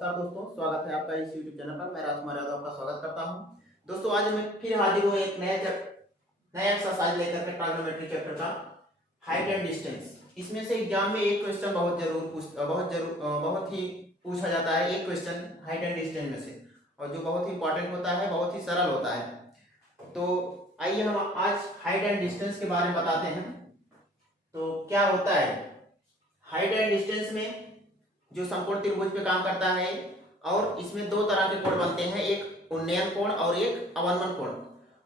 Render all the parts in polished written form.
नमस्कार दोस्तों, स्वागत है आपका इस YouTube चैनल पर। मैं राजकुमार यादव आपका स्वागत करता हूं। दोस्तों आज मैं फिर हाजिर हूं एक नया एक्सरसाइज लेकर के ट्राइगोनोमेट्री चैप्टर का हाइट एंड डिस्टेंस। इसमें से एग्जाम में एक क्वेश्चन बहुत ही पूछा जाता है, एक क्वेश्चन हाइट एंड डिस्टेंस में से, और जो बहुत ही इंपॉर्टेंट होता है, बहुत ही सरल होता है। तो आइए हम आज हाइट एंड डिस्टेंस के बारे में बताते हैं। तो क्या होता है हाइट एंड डिस्टेंस में, जो समकोण त्रिभुज पे काम करता है, और इसमें दो तरह के कोण बनते हैं, एक उन्नयन कोण और एक अवनमन कोण।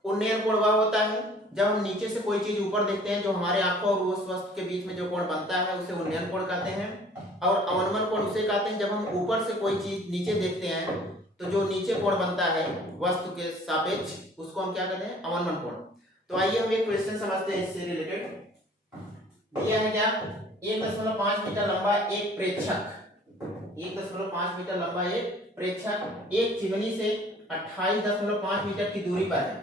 उन्नयन कोण वह होता है जब हम नीचे से कोई चीज ऊपर देखते हैं, जो हमारे आंखों और उस वस्तु के बीच में जो कोण बनता है उसे उन्नयन कोण कहते हैं। और अवनमन कोण उसे कहते हैं जब हम ऊपर से कोई चीज नीचे देखते हैं, तो जो नीचे कोण बनता है वस्तु के सापेक्ष, उसको हम क्या कहते हैं, अवनमन कोण। तो आइए हम एक क्वेश्चन समझते हैं इससे रिलेटेड। दिया है क्या, 1.5 मीटर लंबा एक प्रेक्षक, 1.5 मीटर लंबा एक प्रेक्षक एक चिमनी से 28.5 मीटर की दूरी पर है।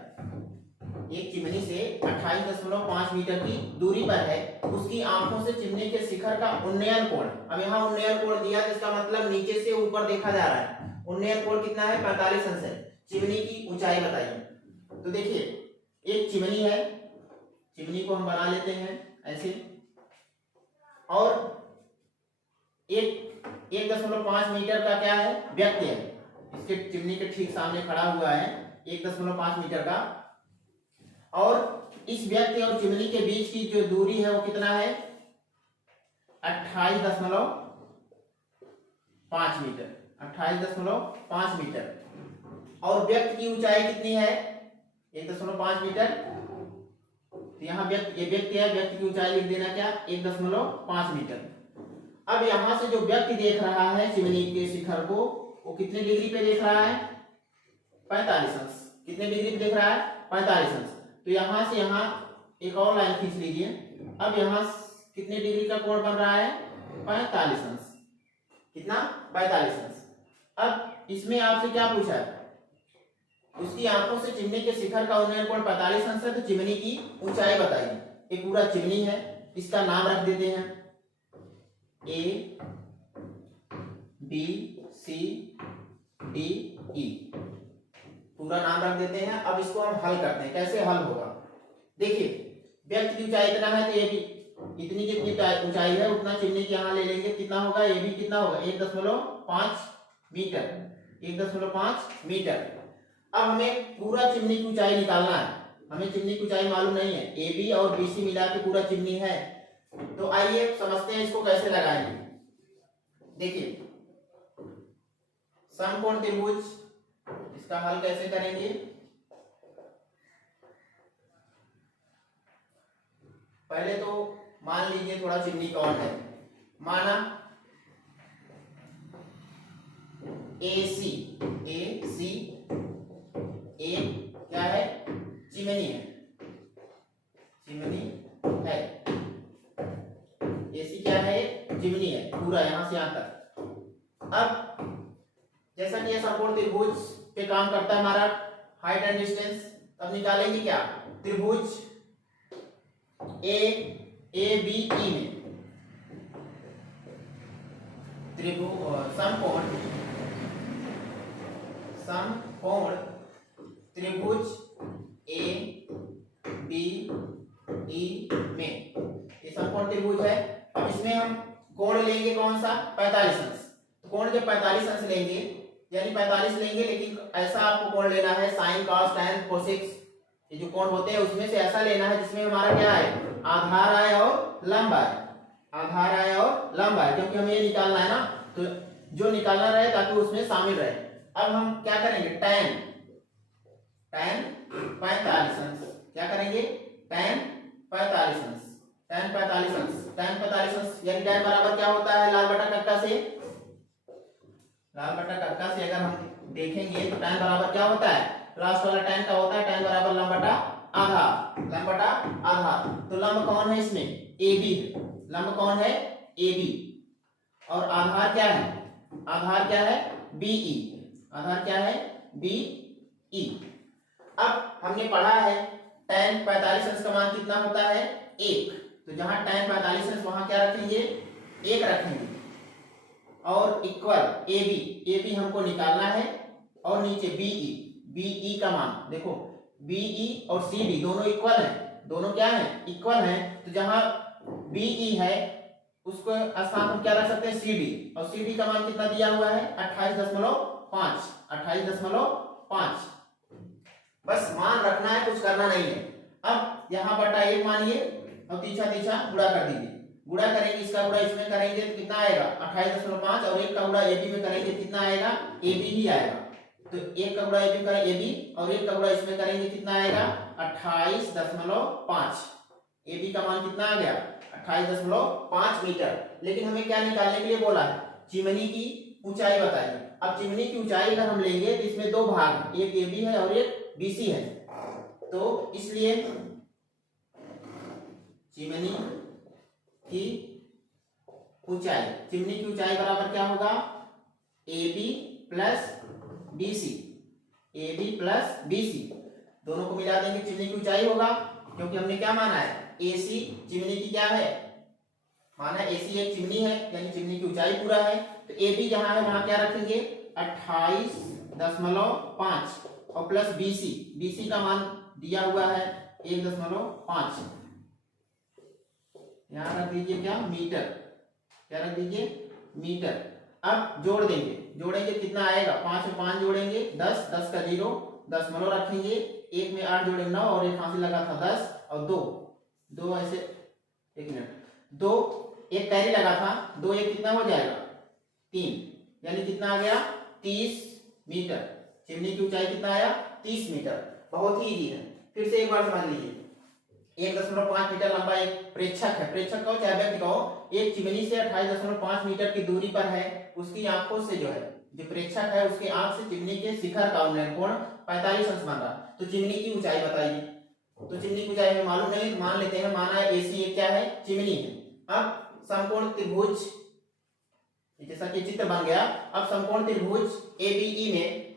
एक चिमनी से 28.5 मीटर की दूरी पर है। उसकी आंखों से चिमनी के शिखर का उन्नयन कोण, अब यहाँ उन्नयन कोण दिया तो इसका मतलब नीचे से ऊपर देखा जा रहा है। उन्नयन कोण कितना है, 45 अंश है। चिमनी की ऊंचाई बताइए। तो देखिए एक चिमनी है, चिमनी को हम बना लेते हैं ऐसे, और एक 1.5 मीटर का क्या है, व्यक्ति है, इसके चिमनी के ठीक सामने खड़ा हुआ है 1.5 मीटर का, और इस व्यक्ति और चिमनी के बीच की जो दूरी है वो कितना है, 28.5 मीटर, 28.5 मीटर। और व्यक्ति की ऊंचाई कितनी है, 1.5 मीटर। तो यहाँ ये व्यक्ति है, व्यक्ति की ऊंचाई लिख देना क्या, 1.5 मीटर। अब यहां से जो व्यक्ति देख रहा है चिमनी के शिखर को, वो कितने डिग्री पे देख रहा है, 45 अंश। कितने डिग्री पे देख रहा है, 45 अंश। तो यहां से यहां एक और लाइन खींच लीजिए। अब यहां कितने डिग्री का कोण बन रहा है, 45 अंश। कितना, 45 अंश। अब इसमें आपसे क्या पूछा है, उसकी आंखों से चिमनी के शिखर का उन्नयन कोण 45 अंश है, तो चिमनी की ऊंचाई बताइए। ये पूरा चिमनी है, इसका नाम रख देते हैं A B C D E, पूरा नाम रख देते हैं। अब इसको हम हल करते हैं, कैसे हल होगा। देखिए व्यक्ति की ऊंचाई इतना है, तो ये भी इतनी जितनी ऊंचाई है उतना चिमनी की यहाँ ले लेंगे। कितना होगा, ये भी कितना होगा, 1.5 मीटर, 1.5 मीटर। अब हमें पूरा चिमनी की ऊंचाई निकालना है। हमें चिमनी की ऊंचाई मालूम नहीं है, ए बी और बी सी मिला के पूरा चिमनी है। तो आइए समझते हैं इसको कैसे लगाएंगे। देखिए समकोण त्रिभुज, इसका हल कैसे करेंगे। पहले तो मान लीजिए थोड़ा चिमनी कौन है, माना AC, एक क्या है, चिमनी है, चिमनी है। AC क्या है, चिमनी है, पूरा यहां से यहां तक। अब जैसा कि यह समकोण त्रिभुज पे काम करता है हमारा हाइट एंड डिस्टेंस, अब निकालेंगे क्या, त्रिभुज ABE में समकोण त्रिभुज ABE में, ये समकोण त्रिभुज है। अब इसमें हम कोण लेंगे कौन सा, 45 अंश। कोण जब 45 अंश लेंगे, यानी 45 लेंगे, लेकिन ऐसा आपको कोण लेना है साइन कॉस टैन कोसेक्स, ये जो कोण होते हैं उसमें से ऐसा लेना है जिसमें हमारा क्या है, आधार आए और लंब आए, आधार आए और लंब आए, क्योंकि हमें ये निकालना है ना, तो जो निकालना रहे ताकि उसमें शामिल रहे। अब हम क्या करेंगे, टैन 45 अंश, क्या करेंगे, टैन 45 अंश, टैन 45 अंश, टैन 45 अंश, यानी टैन बराबर क्या होता है, लाल बटा कक्का से, लाल बटा कक्का से अगर हम देखेंगे तो टैन बराबर क्या होता है, लास्ट वाला टैन का होता है, टैन बराबर लंब बटा आधार, लंब बटा आधार। तो लंब कौन है इसमें, AB, लंब कौन है, AB, और आधार क्या है, आधार क्या है, BE, आधार क्या है, BE। अब हमने पढ़ा है tan 45 अंश का मान कितना होता है, 1। तो जहां tan 45 अंश वहां क्या रखेंगे, 1 रखेंगे। और इक्वल ए बी हमको निकालना है, और नीचे बीई का मान देखो, बीई और सी डी दोनों इक्वल हैं, दोनों क्या है इक्वल हैं, तो जहां बीई है उसको स्थान हम क्या रख सकते हैं सी डी, और सी डी का मान कितना दिया हुआ है 28.5 बस मान रखना है, कुछ करना नहीं है। अब यहाँ बटा 1 मानिए और तीछा गुणा कर दीजिए, गुणा करेंगे, इसका गुणा इसमें करेंगे तो कितना आएगा 28.5, और 1 का गुणा ए बी में करेंगे कितना आएगा ए बी ही आएगा, तो 1 का गुणा ए बी करें ए बी, और 1 का गुणा इसमें करेंगे कितना आएगा 28.5, ए बी का मान कितना आ गया 28.5 मीटर। लेकिन हमें क्या निकालने के लिए बोला है, चिमनी की ऊंचाई बताइए। अब चिमनी की ऊंचाई अगर हम लेंगे तो इसमें दो भाग हैं, एक ए बी है और एक बी सी है, तो इसलिए चिमनी की ऊंचाई बराबर क्या होगा A B plus B C, A B plus B C दोनों को मिला देंगे, चिमनी की ऊंचाई होगा, क्योंकि हमने क्या माना है AC चिमनी की क्या है माना, AC एक चिमनी है यानी चिमनी की ऊंचाई पूरा है, तो AB जहां है वहां क्या रखेंगे 28.5 और प्लस BC का मान दिया हुआ है 1.5, यहां रख दीजिए क्या मीटर, क्या रख दीजिए मीटर। अब जोड़ेंगे कितना आएगा 5 और 5 जोड़ेंगे 10 का 0, 10 रखेंगे, 1 में 8 जोड़ेंगे 9, और एक फांसी लगा था 10 और 2 ऐसे 1 मिनट 2 एक कैरी लगा था 2 एक कितना हो जाएगा 3, यानी कितना आ गया 30 मीटर। चिमनी की ऊंचाई कितना आया 30 मीटर, बहुत ही इजी है। फिर से एक बार समझ लीजिए, 1.5 मीटर लंबा एक प्रेक्षक है, प्रेक्षक कहो चाहे व्यक्ति कहो, एक चिमनी से 28.5 मीटर की दूरी पर है, उसकी आंखों से जो प्रेक्षक है उसकी आंख से चिमनी के शिखर का उन्नयन कोण 45 अंश बन रहा, तो चिमनी की ऊंचाई बताइए। तो चिमनी की ऊंचाई हमें मालूम नहीं, मान लेते हैं, माना है AC एक क्या है चिमनी है। अब समकोण त्रिभुज, जैसा कि चित्र बन गया, अब समकोण त्रिभुज ABE में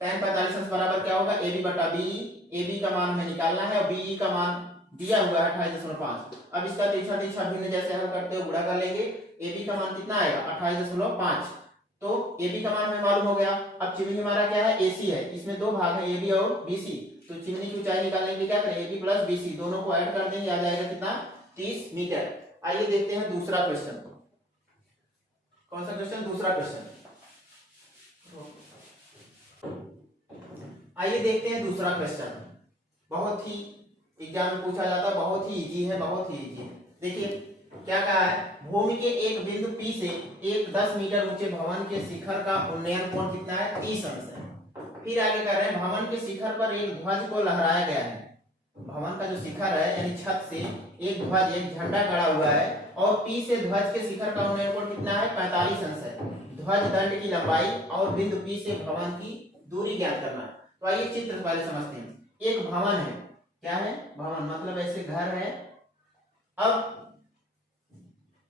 tan 45 अंश बराबर क्या होगा AB बटा BE, AB का मान हमें निकालना है और BE का मान दिया हुआ है 28.5। अब इसका तिरछा भिन्न जैसे हल करते हो गुणा कर लेंगे, AB का मान कितना आएगा 28.5, तो AB का मान हमें मालूम हो गया। अब चिमनी हमारा क्या है AC है, इसमें दो भाग है AB और BC, तो चिमनी की ऊंचाई निकालने के लिए क्या करें AB प्लस BC दोनों को ऐड कर देंगे, आ जाएगा कितना 30 मीटर। आइए देखते हैं दूसरा क्वेश्चन, कौन सा क्वेश्चन दूसरा क्वेश्चन, आइए देखते हैं दूसरा क्वेश्चन, बहुत ही एग्जाम में पूछा जाता है, बहुत ही इजी है, बहुत ही इजी है। देखिए क्या कहा है, भूमि के एक बिंदु P से एक 10 मीटर ऊंचे भवन के शिखर का उन्नयन कोण कितना है 30 अंश है। फिर आगे कर रहे हैं, भवन के शिखर पर एक ध्वज को लहराया गया है, भवन का जो शिखर है यानी छत से एक ध्वज एक झंडा गड़ा हुआ है, और P से ध्वज के शिखर का उन्नयन कोण कितना है 45 अंश है। ध्वज दंड की लंबाई और बिंदु P से भवन की दूरी ज्ञात करना है। तो आइए चित्र पहले समझते हैं। एक भवन है, क्या है भवन मतलब ऐसे घर है। अब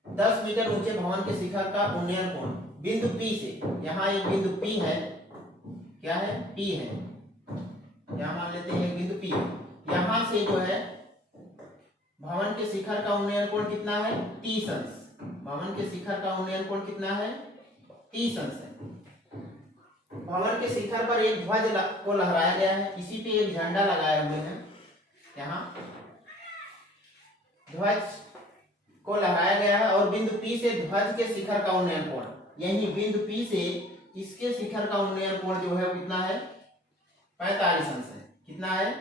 10 मीटर ऊंचे भवन के शिखर का उन्नयन कोण बिंदु P से, यहाँ एक बिंदु P है, क्या है P है, यहाँ मान लेते हैं एक बिंदु P है, यहाँ से जो है भवन के शिखर का उन्नयन कोण कितना है 30 अंश, भवन के शिखर का उन्नयन कोण कितना है 30 अंश है। भवन के शिखर पर एक ध्वज को लहराया गया है, इसी पे एक झंडा लगाए हुए हैं, यहाँ ध्वज को लहराया गया है, और बिंदु P से ध्वज के शिखर का उन्नयन कोण, यही बिंदु P से इसके शिखर का उन्नयन कोण जो है वो कितना है 45 अंश है, कितना है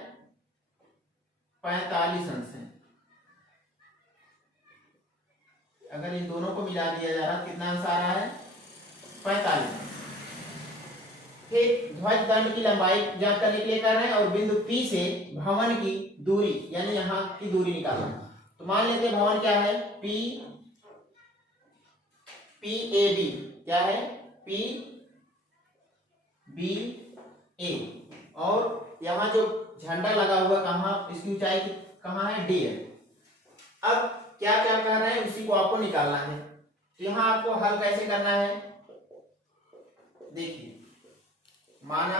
45 अंश है। अगर इन दोनों को मिला दिया जा रहा है कितना अंश आ रहा है 45। फिर ध्वज दंड की लंबाई ज्ञात करने के लिए कर रहे हैं, और बिंदु P से भवन की दूरी यानी यहाँ की दूरी निकालना है। तो मान लेते हैं भवन क्या है PAB, क्या है PBA, और यहाँ जो झंडा लगा हुआ कहाँ, इसकी ऊंचाई कहाँ है D है। अब क्या क्या कर रहे हैं उसी को आपको निकालना है। तो यहाँ आपको हल कैसे करना है, देखिए माना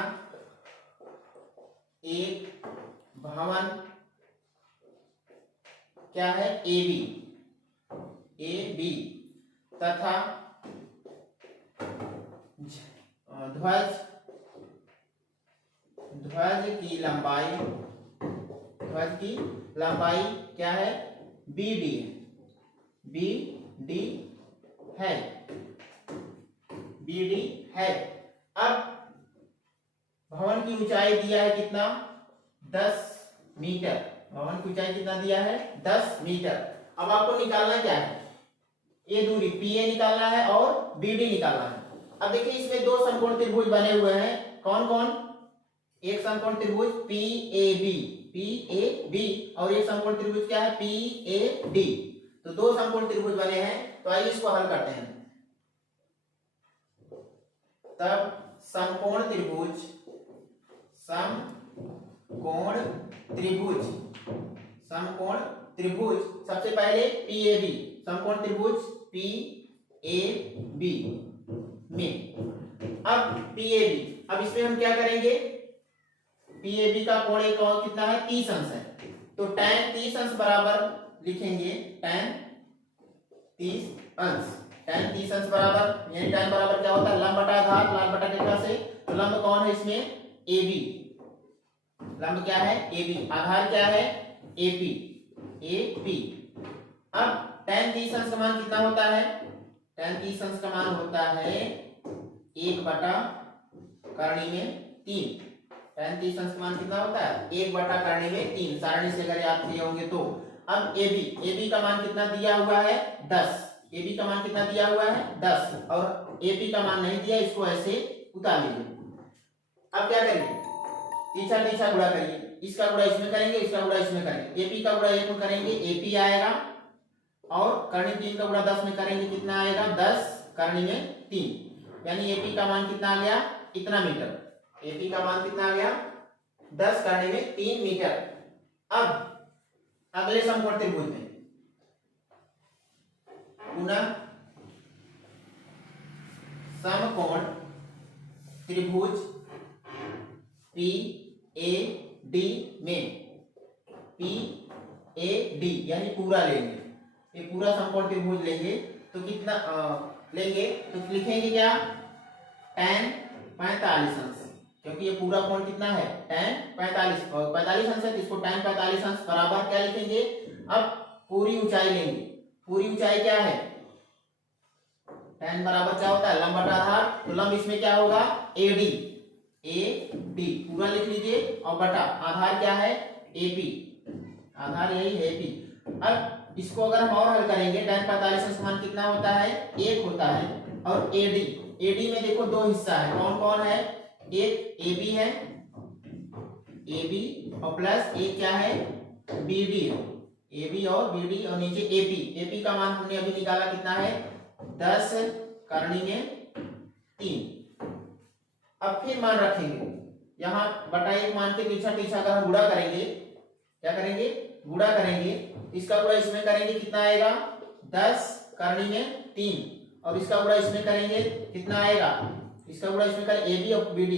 एक भवन क्या है AB तथा ध्वज की लंबाई, ध्वज की लंबाई क्या है, BD, BD है, BD है। अब भवन की ऊंचाई दिया है कितना, 10 मीटर। भवन की ऊंचाई कितना दिया है, 10 मीटर। अब आपको निकालना क्या है, ये दूरी PA निकालना है और BD निकालना है। अब देखिए इसमें दो समकोण त्रिभुज बने हुए हैं, कौन कौन, एक समकोण त्रिभुज PAB और एक समकोण त्रिभुज क्या है, PAD। तो दो समकोण त्रिभुज बने हैं, तो आइए इसको हल करते हैं। तब समकोण त्रिभुज सबसे पहले PAB, समकोण त्रिभुज PAB में, अब PAB, अब इसमें हम क्या करेंगे, PAB का कोण एक और कितना है, 30 अंश है। तो tan 30 अंश बराबर लिखेंगे, tan 30 अंश, tan 30 अंश बराबर, यानी tan बराबर क्या होता है, लंब बटा आधार, लाल बटा कैटा से। तो लंब कौन है इसमें, AB, लंब क्या है, AB, आधार क्या है, AP। अब tan 30 अंश का मान कितना होता है, tan 30 अंश का मान होता है 1 बटा करणी में 3। tan 30 अंश का मान कितना होता है, 1 बटा करणी में 3, सारणी से अगर याद किए होंगे तो। अब AB का मान कितना दिया हुआ है, 10। AB का मान कितना दिया हुआ है, 10, और AP का मान नहीं दिया, इसको ऐसे उतार लीजिए। अब क्या करेंगे, तीसरा गुणा करिए, इसका गुणा इसमें करेंगे, इसका गुणा इसमें करेंगे। AP का गुणा 1 में करेंगे, AP आएगा, और करणी 3 का गुणा 10 में करेंगे, कितना आएगा, 10 करणी में 3, यानी AP का मान कितना आ गया, इतना मीटर। AP का मान कितना आ गया, 10 करणी में 3 मीटर। अब अगले समकोण त्रिभुज में पुनः समकोण त्रिभुज PAD में, PAD यानी पूरा लेंगे, ये पूरा समकोण त्रिभुज लेंगे, तो कितना लेंगे, तो लिखेंगे क्या, tan 45 अंश, क्योंकि ये पूरा कोण कितना है, tan 45, और 45 अंश है, तो इसको tan 45 अंश बराबर क्या लिखेंगे। अब पूरी ऊंचाई लेंगे, पूरी ऊंचाई क्या है, tan बराबर क्या होता है, लंब बटा आधार, तो लंब इसमें क्या होगा, AD, पूरा लिख लीजिए, और बटा आधार क्या है, AP, आधार यही है AP। अब इसको अगर हम और हल करेंगे, tan 45 अंश मान कितना होता है, 1 होता है, और AD में देखो दो हिस्सा है, कौन कौन है, एक AB है, AB, और प्लस एक क्या है, BD है, AB और BD, और नीचे AP का मान हमने अभी निकाला, कितना है, 10 करणी में 3। अब फिर मान रखेंगे, यहाँ बटा 1 मान के पीछा अगर हम गुणा करेंगे, क्या करेंगे, गुणा करेंगे, इसका गुणा इसमें करेंगे, कितना आएगा, 10 करणी में 3, और इसका गुणा इसमें करेंगे, कितना आएगा, इसका गुणा इसमें करें, AB और BD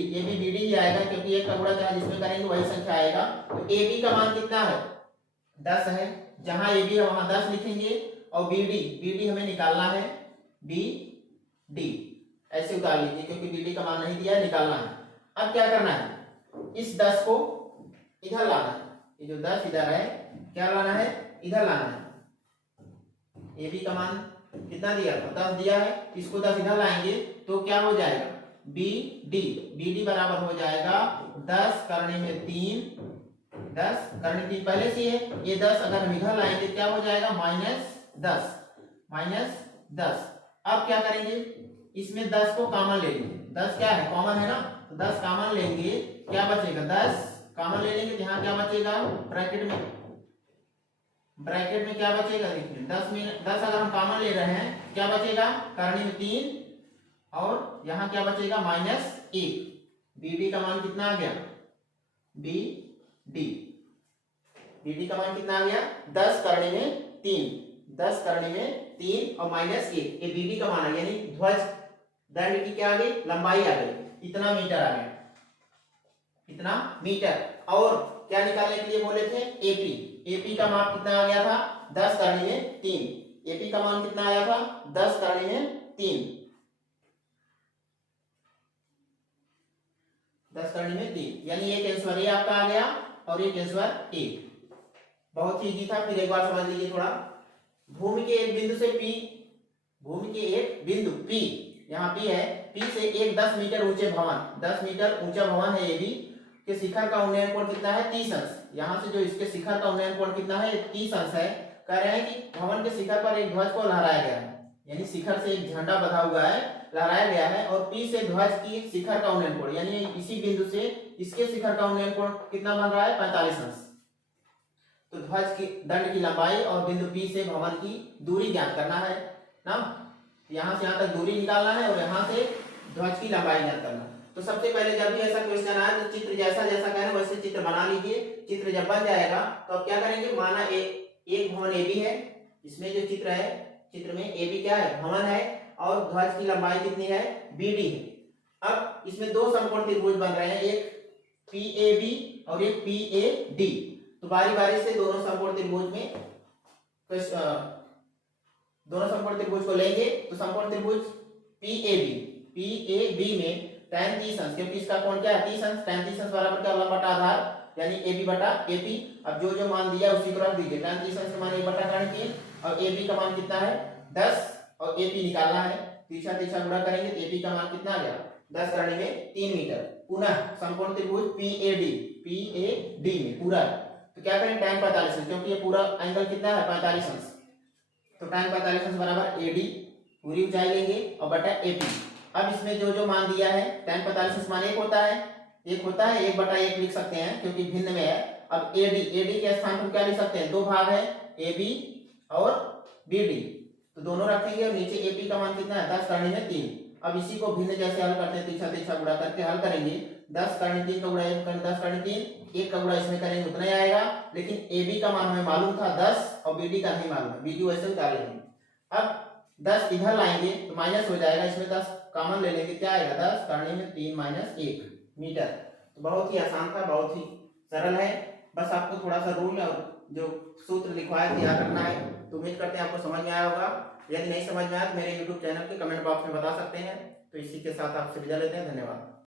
ही आएगा, क्योंकि एक का गुणा चाहे जिसमें करेंगे वही संख्या आएगा। तो AB का मान कितना है, 10 है, जहां AB है वहां 10 लिखेंगे, और BD हमें निकालना है, BD ऐसे उतार लीजिए, क्योंकि BD का मान नहीं दिया है, निकालना है। अब क्या करना है, इस 10 को इधर लाना है, ये जो 10 इधर है, क्या लाना है, इधर लाना है। AB का मान कितना दिया था, 10 दिया है, इसको 10 इधर लाएंगे, तो क्या हो जाएगा, BD बराबर हो जाएगा 10 करणी में 3, 10 करणी 3 पहले से है, ये 10 अगर हम इधर लाएंगे क्या हो जाएगा, -10। अब क्या करेंगे, इसमें 10 को कॉमन ले लेंगे, 10 क्या है, कॉमन है ना, तो 10 कॉमन लेंगे, क्या बचेगा, 10 कॉमन ले लेंगे, यहाँ क्या बचेगा, ब्रैकेट में क्या बचेगा, देखिए 10 अगर हम कॉमन ले रहे हैं, क्या बचेगा, करणी में 3, और यहाँ क्या बचेगा, -1। BD का मान कितना आ गया, BD का मान कितना आ गया, 10 करणी में 3, 10 करणी में 3 और -1, ये BD का मान है, यानी ध्वज दंड की क्या आ गई, लंबाई आ गई, इतना मीटर आ गया, इतना मीटर। और क्या निकालने के लिए बोले थे, AP का मान कितना आ गया था, 10 करणी में 3, AP का मान कितना आया था, 10 करणी में 3। 10 करने में 3, यानी एक आंसर ए आपका आ गया और एक आंसर ए। बहुत ही इजी था। फिर एक बार समझ लीजिए थोड़ा। भूमि के एक बिंदु से P, भूमि के एक बिंदु P, यहाँ P है, P से एक 10 मीटर ऊंचे भवन, 10 मीटर ऊंचा भवन है AB के शिखर का उन्नयन कोण कितना है 30 अंश। यहाँ से जो इसके शिखर का उन्नयन कोण कितना है 30 अंश है। कह रहे हैं कि भवन के शिखर पर एक ध्वज को लहराया गया है, यानी शिखर से एक झंडा बंधा हुआ है, लहराया गया है, और P से ध्वज की शिखर का उन्नयन कोण, यानी इसी बिंदु से इसके शिखर का उन्नयन कोण कितना बन रहा है 45 अंश। तो ध्वज की दंड की लंबाई और बिंदु P से भवन की दूरी ज्ञात करना है ना। यहाँ से यहाँ तक दूरी निकालना है और यहाँ से ध्वज की लंबाई ज्ञात करना है। तो सबसे पहले जब भी ऐसा क्वेश्चन आए तो चित्र जैसा जैसा कह रहे हैं वैसे चित्र बना लीजिए। चित्र जब बन जाएगा तो अब क्या करेंगे, माना एक भवन AB है, इसमें जो चित्र है, चित्र में AB क्या है भवन है और ध्वज की लंबाई कितनी है BD है। अब इसमें दो समकोण त्रिभुज बन रहे हैं, एक PAB और एक PAD। तो बारी बारी से दोनों समकोण त्रिभुज में दोनों समकोण त्रिभुज को लेंगे। तो समकोण त्रिभुज PAB में tan 30 अंश, क्योंकि इसका कोण क्या है 30 अंश, tan 30 अंश बराबर क्या लंब बटा आधार, यानी AB बटा AP। अब जो जो मान दिया उसी को रख दीजिए। tan 30 अंश का मान 1 बटा 3 और AB का मान कितना है 10 और AP निकालना है। तीसरा तीसरा गुणा करेंगे तो AP का मान कितना आ गया 10 करने में 3 मीटर। पुनः समकोण त्रिभुज PAD में पूरा, तो क्या करें tan 45 अंश, क्योंकि ये पूरा एंगल कितना है 45 अंश, तो tan 45 अंश बराबर AD पूरी ऊंचाई लेंगे और बटा AP। अब इसमें जो जो मान दिया है tan 45 अंश मान 1 होता है, 1 बटा 1 लिख सकते हैं क्योंकि भिन्न में है। अब AD के स्थान पर क्या लिख सकते हैं, दो भाग है AB और BD, तो दोनों रखेंगे और नीचे AP का मान कितना है 10 करने में 3। अब इसी को भिन्न जैसे हल करते हैं, तीसरा तीसरा गुणा करके हल करेंगे। 10 करने 3 का गुणा 10 करने 3, 1 का गुणा इसमें करेंगे उतना ही आएगा, लेकिन AB का मान हमें मालूम था 10 और BD का नहीं मालूम है, BD वैसे उतारेंगे। अब 10 इधर लाएंगे तो माइनस हो जाएगा, इसमें 10 कॉमन ले लेंगे, क्या आएगा 10 करने में 3 माइनस 1 मीटर। तो बहुत ही आसान था, बहुत ही सरल है। बस आपको थोड़ा सा रूल और जो सूत्र लिखवाया थे याद रखना है। तो उम्मीद करते हैं आपको समझ में आया होगा। यदि नहीं समझ में आया तो मेरे YouTube चैनल के कमेंट बॉक्स में बता सकते हैं। तो इसी के साथ आपसे विदा लेते हैं, धन्यवाद।